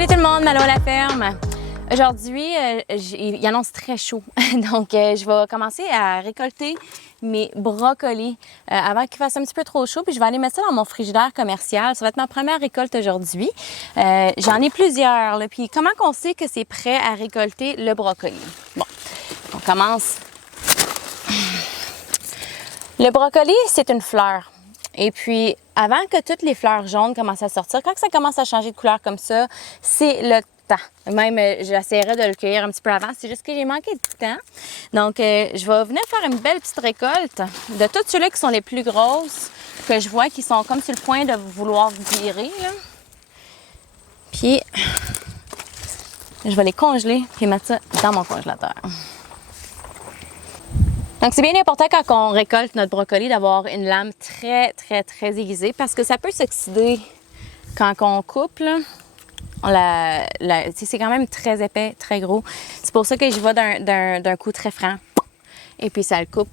Salut tout le monde, Malo à la ferme. Aujourd'hui, il annonce très chaud, donc je vais commencer à récolter mes brocolis avant qu'il fasse un petit peu trop chaud, puis je vais aller mettre ça dans mon frigidaire commercial. Ça va être ma première récolte aujourd'hui. J'en ai plusieurs, là. Puis comment qu'on sait que c'est prêt à récolter le brocoli? Bon, on commence. Le brocoli, c'est une fleur. Et puis, avant que toutes les fleurs jaunes commencent à sortir, quand ça commence à changer de couleur comme ça, c'est le temps. Même, j'essaierai de le cueillir un petit peu avant. C'est juste que j'ai manqué de temps. Donc, je vais venir faire une belle petite récolte de toutes ceux-là qui sont les plus grosses, que je vois qui sont comme sur le point de vouloir virer, là. Puis, je vais les congeler puis mettre ça dans mon congélateur. Donc, c'est bien important quand on récolte notre brocoli d'avoir une lame très aiguisée parce que ça peut s'oxyder quand on coupe, là. C'est quand même très épais, très gros. C'est pour ça que je vais d'un coup très franc. Et puis, ça le coupe.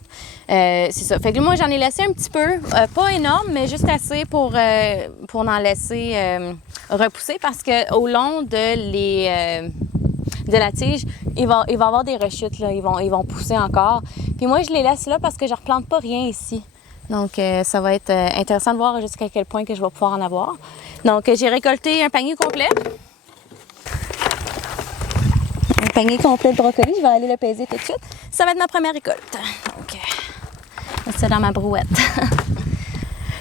C'est ça. Fait que moi, j'en ai laissé un petit peu. Pas énorme, mais juste assez pour en laisser repousser parce qu'au long de la tige, il va y avoir des rechutes, là. Ils vont pousser encore. Puis moi, je les laisse là parce que je ne replante pas rien ici. Donc, ça va être intéressant de voir jusqu'à quel point que je vais pouvoir en avoir. Donc, j'ai récolté un panier complet. Un panier complet de brocoli. Je vais aller le peser tout de suite. Ça va être ma première récolte. Donc, c'est ça dans ma brouette.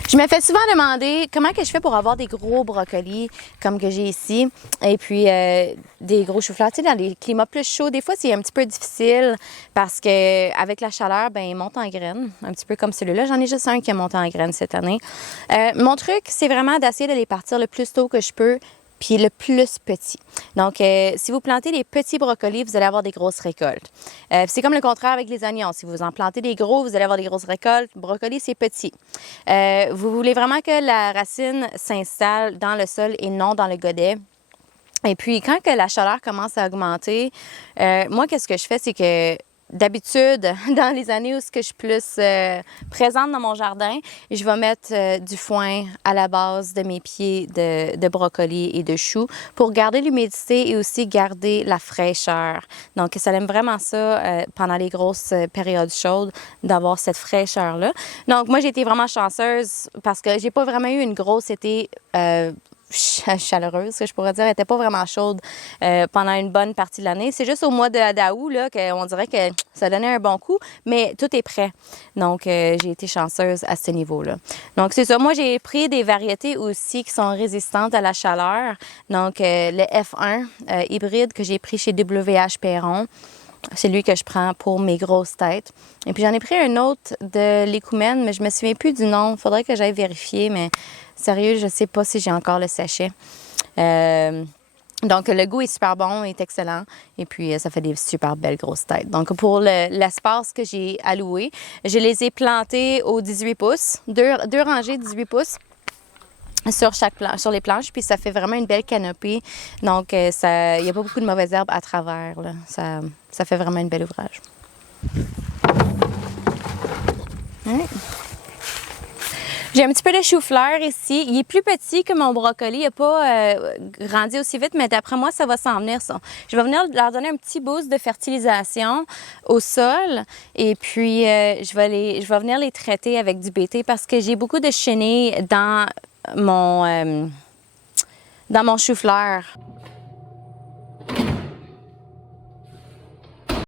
Je me fais souvent demander comment que je fais pour avoir des gros brocolis comme que j'ai ici et puis des gros choux-fleurs. Tu sais, dans les climats plus chauds, des fois, c'est un petit peu difficile parce qu'avec la chaleur, ben ils montent en graines, un petit peu comme celui-là. J'en ai juste un qui a monté en graines cette année. Mon truc, c'est vraiment d'essayer de les partir le plus tôt que je peux puis le plus petit. Donc, si vous plantez des petits brocolis, vous allez avoir des grosses récoltes. C'est comme le contraire avec les oignons. Si vous en plantez des gros, vous allez avoir des grosses récoltes. Brocoli, c'est petit. Vous voulez vraiment que la racine s'installe dans le sol et non dans le godet. Et puis, quand que la chaleur commence à augmenter, moi, qu'est-ce que je fais, c'est que d'habitude, dans les années où je suis plus présente dans mon jardin, je vais mettre du foin à la base de mes pieds de brocoli et de choux pour garder l'humidité et aussi garder la fraîcheur. Donc, ça aime vraiment ça pendant les grosses périodes chaudes, d'avoir cette fraîcheur-là. Donc, moi, j'ai été vraiment chanceuse parce que j'ai pas vraiment eu une grosse été chaleureuse, que je pourrais dire. Elle n'était pas vraiment chaude pendant une bonne partie de l'année. C'est juste au mois d'août là, qu'on dirait que ça donnait un bon coup, mais tout est prêt. Donc, j'ai été chanceuse à ce niveau-là. Donc, c'est ça. Moi, j'ai pris des variétés aussi qui sont résistantes à la chaleur. Donc, le F1 hybride que j'ai pris chez WH Perron. C'est lui que je prends pour mes grosses têtes. Et puis, j'en ai pris un autre de l'Écoumène, mais je me souviens plus du nom. Il faudrait que j'aille vérifier, mais sérieux, je ne sais pas si j'ai encore le sachet. Donc, le goût est super bon, est excellent. Et puis, ça fait des super belles grosses têtes. Donc, pour l'espace que j'ai alloué, je les ai plantés au 18 pouces, deux rangées de 18 pouces. Sur les planches, puis ça fait vraiment une belle canopée. Donc, il n'y a pas beaucoup de mauvaises herbes à travers, là. Ça fait vraiment une belle ouvrage. Ouais. J'ai un petit peu de chou-fleur ici. Il est plus petit que mon brocoli. Il n'a pas grandi aussi vite, mais d'après moi, ça va s'en venir, ça. Je vais venir leur donner un petit boost de fertilisation au sol. Et puis, je vais venir les traiter avec du BT parce que j'ai beaucoup de chenilles dans mon chou-fleur.